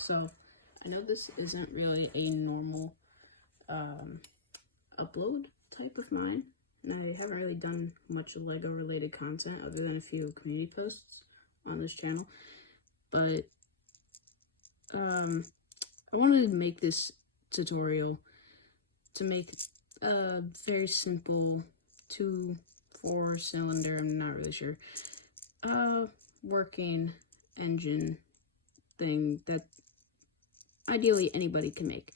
So I know this isn't really a normal upload type of mine, and I haven't really done much Lego related content other than a few community posts on this channel, but I wanted to make this tutorial to make a very simple 2-4 cylinder, I'm not really sure, working engine thing that ideally anybody can make.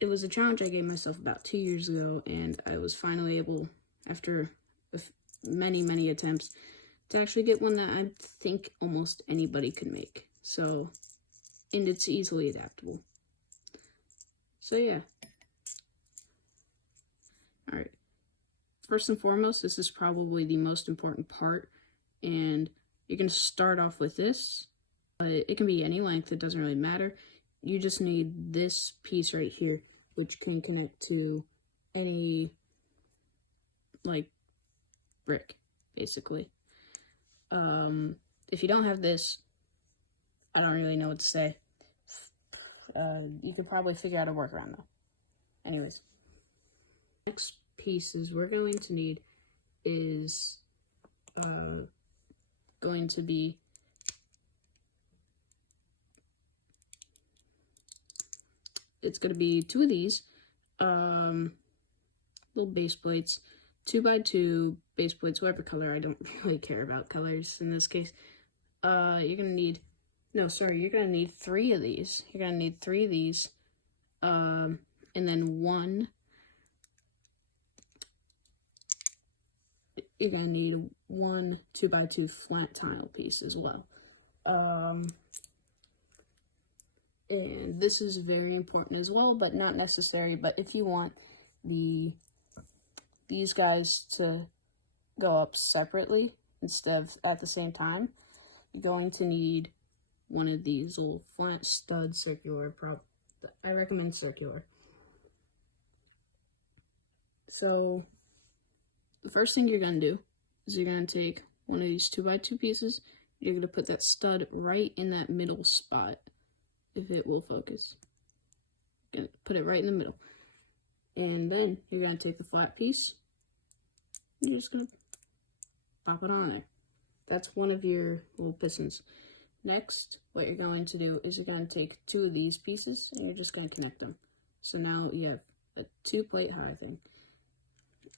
It was a challenge I gave myself about 2 years ago, and I was finally able, after many attempts, to actually get one that I think almost anybody can make. So, and it's easily adaptable. So yeah. Alright. First and foremost, this is probably the most important part, and you're going to start off with this, but it can be any length, it doesn't really matter. You just need this piece right here, which can connect to any, like, brick, basically. If you don't have this, I don't really know what to say. You could probably figure out a workaround, though. Anyways. Next pieces we're going to need is going to be it's going to be 2 of these little base plates, 2x2 base plates, whatever color. I don't really care about colors in this case. You're gonna need you're gonna need 3 of these. You're gonna need 3 of these, and then you're gonna need 1 2x2 flat tile piece as well. And this is very important as well, but not necessary. But if you want these guys to go up separately instead of at the same time, you're going to need one of these little flat stud circular I recommend circular. So the first thing you're going to do is you're going to take one of these 2x2 pieces. You're going to put that stud right in that middle spot, if it will focus. You're going to put it right in the middle. And then you're going to take the flat piece, and you're just going to pop it on there. That's one of your little pistons. Next, what you're going to do is you're going to take 2 of these pieces, and you're just going to connect them. So now you have a 2-plate high thing.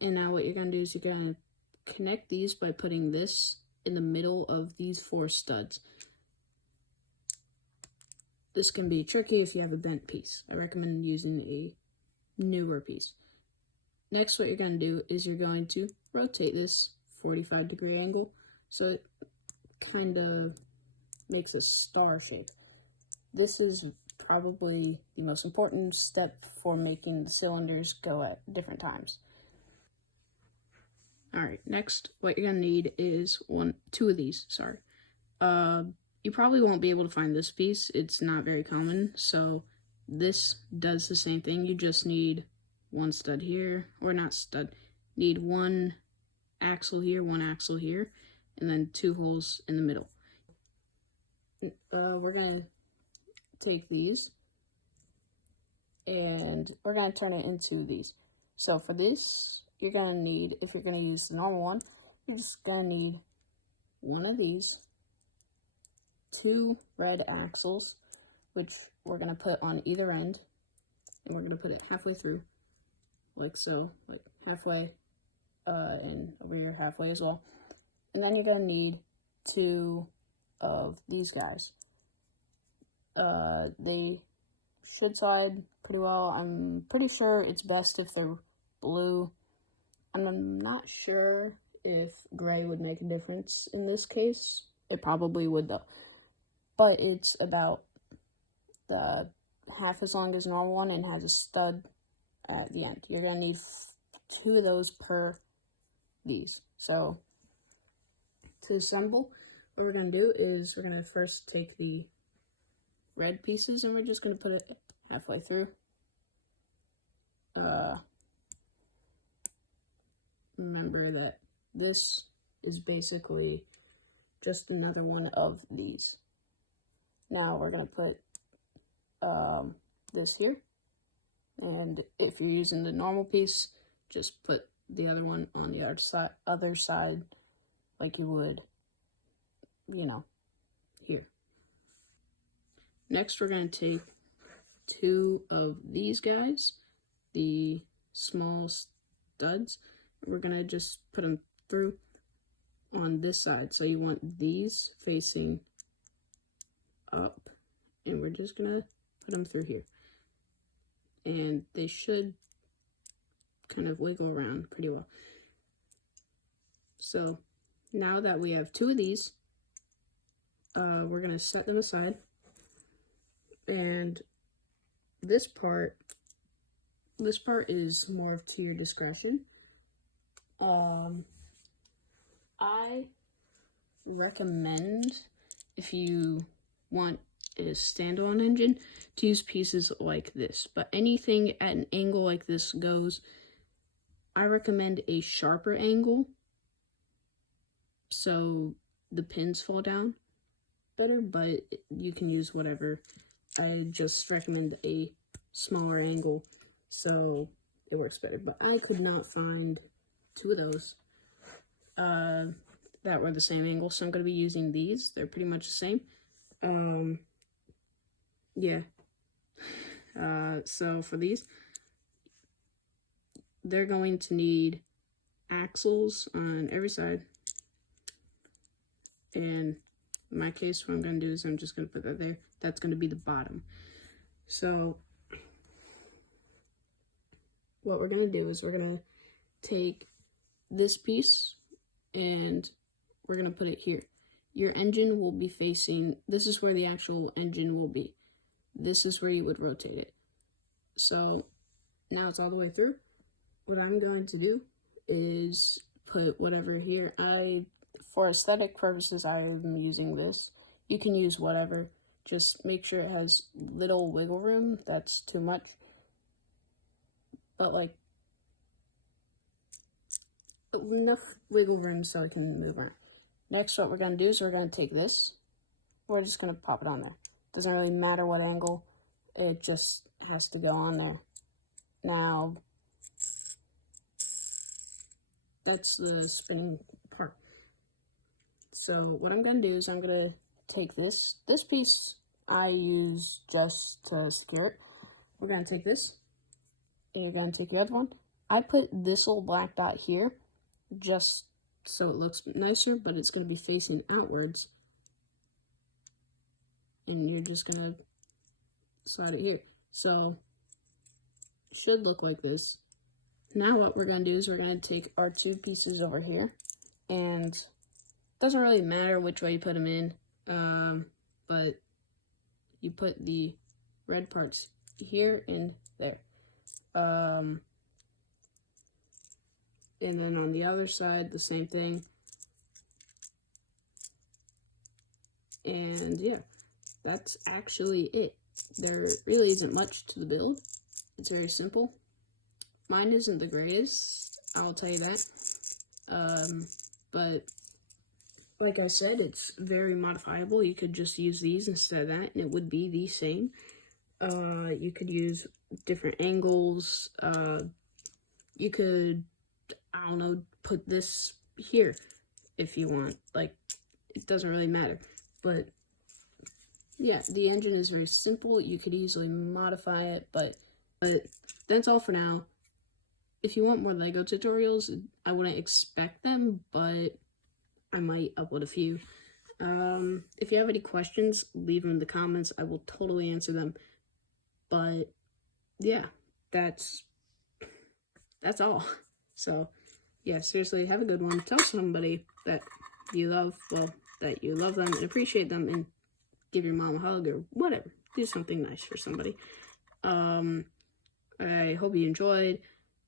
And now what you're going to do is you're going to connect these by putting this in the middle of these 4 studs. This can be tricky if you have a bent piece. I recommend using a newer piece. Next, what you're going to do is you're going to rotate this 45-degree angle so it kind of makes a star shape. This is probably the most important step for making the cylinders go at different times. Alright, next, what you're going to need is 2 of these, sorry. You probably won't be able to find this piece. It's not very common, so this does the same thing. You just need 1 stud here, or not stud, need 1 axle here, 1 axle here, and then 2 holes in the middle. We're going to take these, and we're going to turn it into these. So for this, you're going to need, if you're going to use the normal one, you're just going to need 1 of these, 2 red axles, which we're going to put on either end, and we're going to put it halfway through, like so, like halfway, and over here halfway as well. And then you're going to need 2 of these guys. They should slide pretty well. I'm pretty sure it's best if they're blue. I'm not sure if gray would make a difference in this case. It probably would though. But it's about half as long as a normal one and has a stud at the end. You're going to need 2 of those per these. So to assemble, what we're going to do is we're going to first take the red pieces and we're just going to put it halfway through. Remember that this is basically just another one of these. Now we're going to put this here. And if you're using the normal piece, just put the other one on the other side like you would, you know, here. Next, we're going to take two of these guys, the small studs. We're going to just put them through on this side. So you want these facing up, and we're just going to put them through here. And they should kind of wiggle around pretty well. So now that we have two of these, we're going to set them aside. And this part is more to your discretion. I recommend, if you want a standalone engine, to use pieces like this. But anything at an angle like this goes. I recommend a sharper angle so the pins fall down better, but you can use whatever. I just recommend a smaller angle so it works better. But I could not find two of those that were the same angle, so I'm going to be using these. They're pretty much the same. Yeah. So for these, they're going to need axles on every side. And in my case, what I'm going to do is I'm just going to put that there. That's going to be the bottom. So what we're going to do is we're going to take this piece and we're going to put it here. Your engine will be facing, this is where the actual engine will be. This is where you would rotate it. So now it's all the way through. What I'm going to do is put whatever here. For aesthetic purposes, I am using this. You can use whatever. Just make sure it has little wiggle room. That's too much. But like enough wiggle room so it can move around. Next, what we're going to do is we're going to take this. We're just going to pop it on there. Doesn't really matter what angle. It just has to go on there. Now, that's the spinning part. So what I'm going to do is I'm going to take this piece I use just to secure it. We're going to take this, and you're going to take the other one. I put this little black dot here just so it looks nicer, but it's going to be facing outwards. And you're just going to slide it here. So it should look like this. Now what we're going to do is we're going to take our two pieces over here, and it doesn't really matter which way you put them in, but you put the red parts here and there. And then on the other side, the same thing. And yeah, that's actually it. There really isn't much to the build. It's very simple. Mine isn't the greatest, I'll tell you that. But like I said, it's very modifiable. You could just use these instead of that, and it would be the same. You could use different angles. You could, I don't know, put this here if you want. Like, it doesn't really matter. But yeah, the engine is very simple. You could easily modify it, but that's all for now. If you want more LEGO tutorials, I wouldn't expect them, but I might upload a few. If you have any questions, leave them in the comments. I will totally answer them. But yeah, that's all. So yeah, seriously, have a good one. Tell somebody that you love, well, that you love them and appreciate them, and give your mom a hug or whatever. Do something nice for somebody. I hope you enjoyed.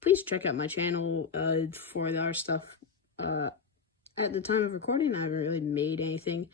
Please check out my channel for the art stuff. At the time of recording, I haven't really made anything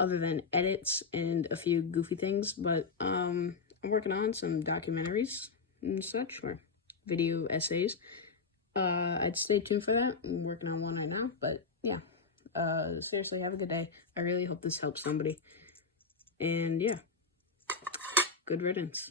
other than edits and a few goofy things, but I'm working on some documentaries and such, or video essays. I'd stay tuned for that. I'm working on one right now, but yeah. Seriously, have a good day. I really hope this helps somebody. And yeah. Good riddance.